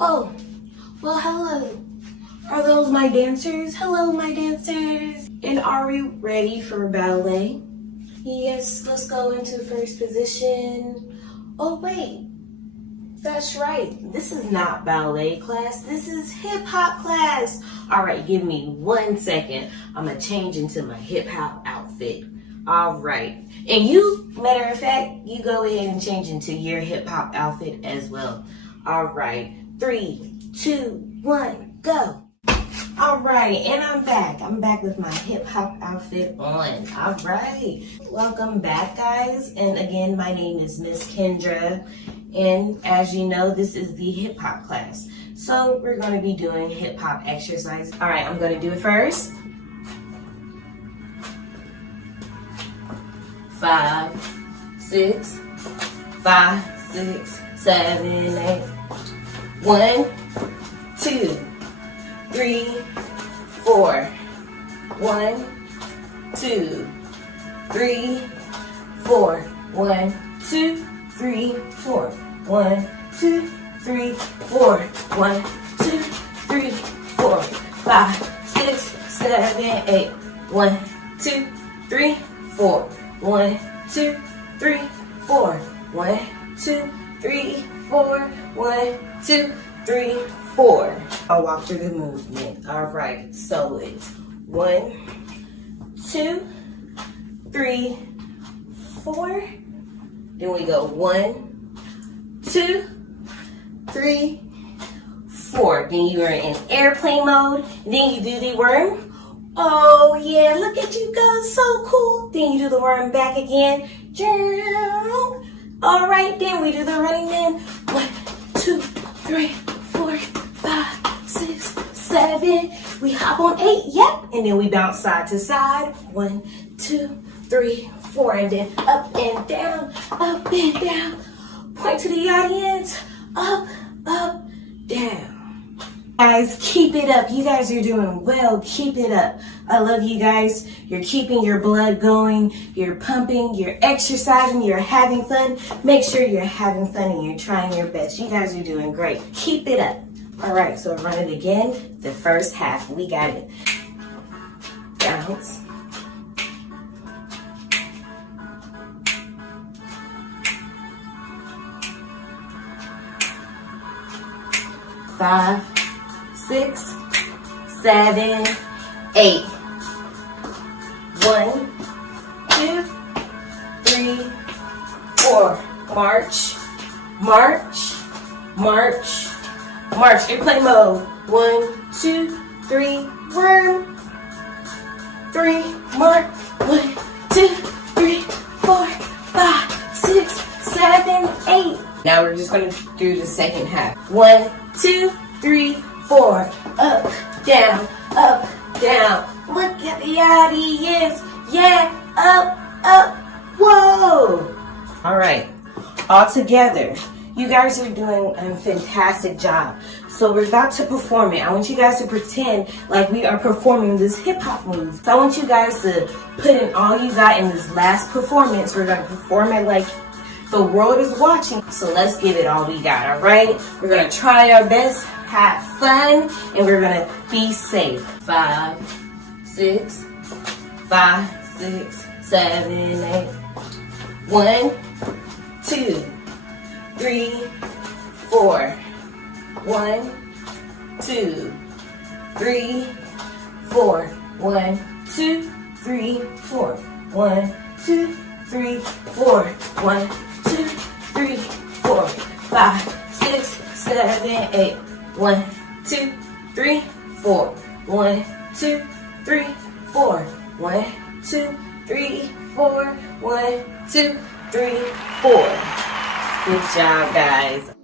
Oh, well, hello. Are those my dancers? Hello, my dancers. And are we ready for ballet? Yes, let's go into first position. Oh, wait. That's right. This is not ballet class. This is hip hop class. All right, give me 1 second. I'm going to change into my hip hop outfit. All right. And you, matter of fact, you go ahead and change into your hip hop outfit as well. All right. 3, 2, 1, go. All right, and I'm back. I'm back with my hip hop outfit on. All right. Welcome back, guys. And again, my name is Miss Kendra. And as you know, this is the hip hop class. So we're going to be doing hip hop exercises. All right, I'm going to do it first. 5, 6, 5, 6, 7, 8. 1, 2, 3, 4. 1, 2, 3, 4. 1, 2, 3, 4. 1, 2, 3, 4. 1, 2, 3, 4. 5, 6, 7, 8. 1, 2, 3, 4. 1, 2, 3, 4. 1, 2, 3, 4. 1, 2, 3, 4. I'll walk through the movement. All right. So it's 1, 2, 3, 4. Then we go 1, 2, 3, 4. Then you are in airplane mode. Then you do the worm. Oh yeah, look at you go, so cool. Then you do the worm back again. All right, then we do the running man. 1, 2, 3, 4, 5, 6, 7. We hop on 8, yep. And then we bounce side to side. 1, 2, 3, 4. And then up and down, up and down. Point to the audience. Up, up, down. Guys, keep it up. You guys are doing well. Keep it up. I love you guys. You're keeping your blood going. You're pumping. You're exercising. You're having fun. Make sure you're having fun and you're trying your best. You guys are doing great. Keep it up. All right, so run it again. The first half. We got it. Bounce. Five, 6, 7, 8. 1, 2, 3, 4. March, march, march, march. Airplane mode. 1, 2, 3, worm. 3, march. 1, 2, 3, 4, 5, 6, 7, 8. Now we're just going to do the second half. 1, 2, 3, 4. Up, down, up, down. Look at the audience. Yeah, up, up. Whoa. All right. All together. You guys are doing a fantastic job. So we're about to perform it. I want you guys to pretend like we are performing this hip hop move. So I want you guys to put in all you got in this last performance. We're going to perform it like the world is watching. So let's give it all we got, all right? We're going to try our best, have fun, and we're going to be safe. 5, 6, 5, 6, 7, 8. 1, 2, 3, 4. 1, 2, 3, 4. 1, 2, 3, 4. 1, 2, 3, 4. 1, 2, 3, 4. 5, 6, 7, 8. 1, 2, 3, 4. 1, 2, 3, 4. 1, 2, 3, 4. 1, 2, 3, 4. Good job, guys.